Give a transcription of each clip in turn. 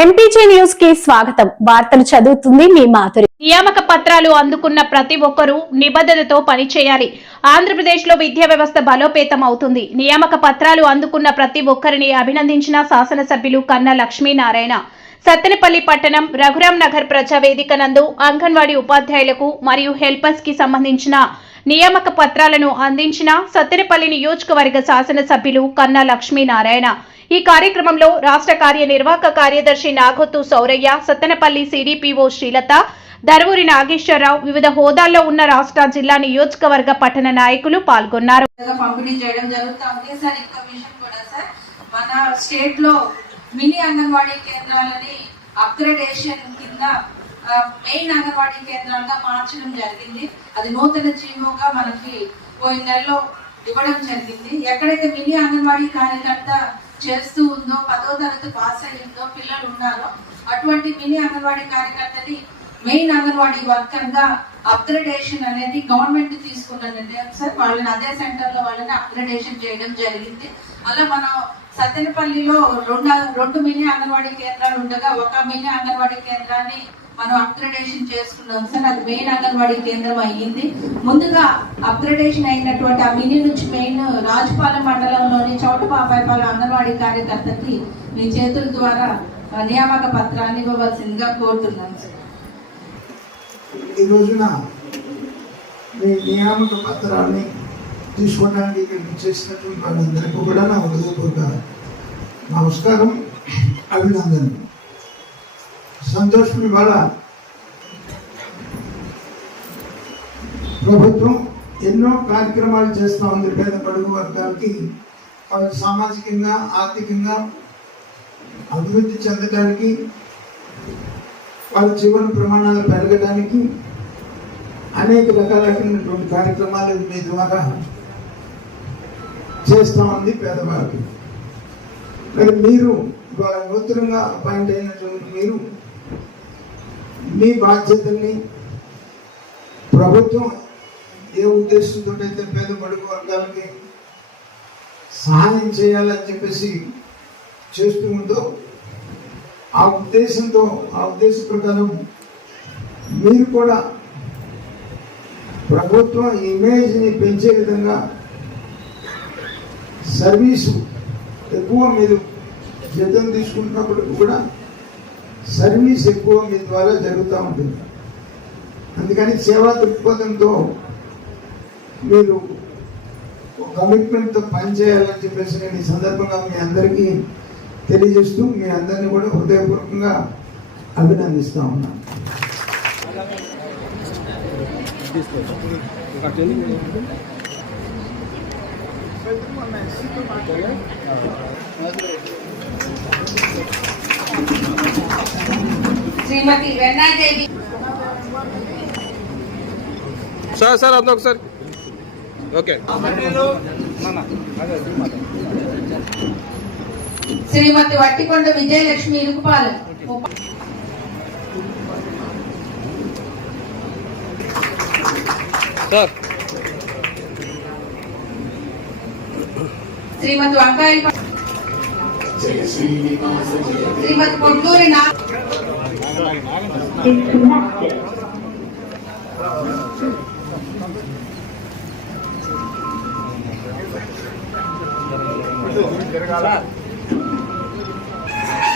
MPG న్యూస్కి స్వాగతం. వార్తలు చదువుతుంది మీ మాధురి. నియామక పత్రాలు అందుకున్న ప్రతి ఒక్కరూ నిబద్ధతతో పనిచేయాలి. ఆంధ్రప్రదేశ్లో విద్యా వ్యవస్థ బలోపేతం అవుతుంది. నియామక పత్రాలు అందుకున్న ప్రతి ఒక్కరిని అభినందించిన శాసనసభ్యులు కన్నా లక్ష్మీనారాయణ. సత్తెనపల్లి పట్టణం రఘురాం నగర్ ప్రజా వేదిక నందు అంగన్వాడీ ఉపాధ్యాయులకు మరియు హెల్పర్స్కి సంబంధించిన నియామక పత్రాలను అందించిన సత్తెనపల్లి నియోజకవర్గ శాసనసభ్యులు కన్నా లక్ష్మీనారాయణ. ఈ కార్యక్రమంలో రాష్ట్ర కార్యనిర్వాహక కార్యదర్శి నాగొత్తు సౌరయ్య సత్తెనపల్లి సిడిపిఓ శ్రీలత దరువూరి నాగేశ్వరరావు వివిధ హోదాల్లో ఉన్న రాష్ట్ర జిల్లా నియోజకవర్గ పట్టణ నాయకులు పాల్గొన్నారు. పంపిణీ చేయడం జరుగుతుంది సార్ ఇంకో విషయం కూడా సార్. మన స్టేట్లో మినీ అంగన్వాడీ కేంద్రాలని అప్గ్రేడేషన్ కింద మెయిన్ అంగన్వాడీ కేంద్రాలుగా మార్చడం జరిగింది. అది నూతన జీవోగా మనకి పోయిన నెలలో ఇవ్వడం జరిగింది. ఎక్కడైతే మినీ అంగన్వాడీ కార్యకర్త చేస్తూ ఉందో పదో తరగతి పాస్ అయ్యిందో పిల్లలు ఉన్నారో అటువంటి మినీ అంగన్వాడీ కార్యకర్తని మెయిన్ అంగన్వాడీ వర్కర్గా అప్గ్రేడేషన్ అనేది గవర్నమెంట్ తీసుకున్న నిర్ణయం సార్. వాళ్ళని అదే సెంటర్లో వాళ్ళని అప్గ్రేడేషన్ చేయడం జరిగింది. అలా మన సత్తెనపల్లిలో రెండు రెండు మినీ అంగన్వాడీ కేంద్రాలు ఉండగా ఒక మినీ అంగన్వాడీ కేంద్రాన్ని మనం అప్గ్రేడేషన్ చేసుకున్నాం సార్ అది మెయిన్ అంగన్వాడీ కేంద్రం అయ్యింది. ముందుగా అప్గ్రేడేషన్ అయినటువంటి ఆ మినీ నుంచి మెయిన్ రాజుపాలెం మండలంలోని చౌటపాపాయపాలెం అంగన్వాడీ కార్యకర్తకి మీ చేతుల ద్వారా నియామక పత్రాన్ని ఇవ్వవలసిందిగా కోరుతున్నాం సార్. ఈ రోజున మీ నియామక పత్రాన్ని తీసుకోవడానికి ఇక్కడికి చేసినటువంటి వాళ్ళందరికీ కూడా నా హృదయపూర్వక నమస్కారం అభినందనలు. సంతోషం ఇవాళ ప్రభుత్వం ఎన్నో కార్యక్రమాలు చేస్తూ ఉంది పేద పడుగు వర్గాలకి. వాళ్ళు సామాజికంగా ఆర్థికంగా అభివృద్ధి చెందడానికి వాళ్ళ జీవన ప్రమాణాలు పెరగడానికి అనేక రకాలైనటువంటి కార్యక్రమాలు మీ ద్వారా చేస్తూ ఉంది పేదవారికి. మరి మీరు నూతనంగా అపాయింట్ అయినటువంటి మీరు మీ బాధ్యతల్ని ప్రభుత్వం ఏ ఉద్దేశంతో అయితే పేద పడుగు వర్గాలకి సహాయం చేయాలని చెప్పేసి చేస్తూ ఉందో ఆ ఉద్దేశంతో ఆ ఉద్దేశ ప్రకారం మీరు కూడా ప్రభుత్వం ఇమేజ్ని పెంచే విధంగా సర్వీసు ఎక్కువ మీరు జీతం తీసుకుంటున్నప్పుడు కూడా సర్వీస్ ఎక్కువ మీ ద్వారా జరుగుతూ ఉంటుంది. అందుకని సేవా దృక్పథంతో మీరు కమిట్మెంట్తో పనిచేయాలని చెప్పేసి నేను ఈ సందర్భంగా మీ అందరికీ తెలియజేస్తూ మీ అందరినీ కూడా హృదయపూర్వకంగా అభినందిస్తూ ఉన్నాను శ్రీమతి వెన్నాదేవి సార్ సార్ అంతా ఒకసారి ఓకే. శ్రీమతి వట్టికొండ విజయలక్ష్మి ఇరుకుపాలెం. సార్. శ్రీమతి వంకాయ శ్రీమతి పొట్టూరి నా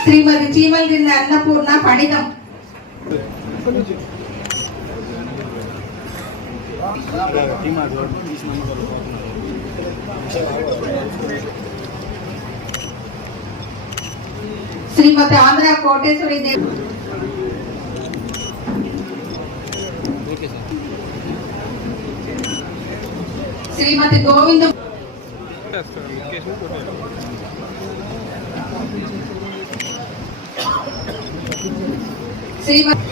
శ్రీమతి చీమలగిరి అన్నపూర్ణ పణితం శ్రీమతి ఆంధ్ర కోటేశ్వరి దేవి శ్రీమతి గోవింద శ్రీమతి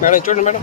మేడం చూడండి మేడం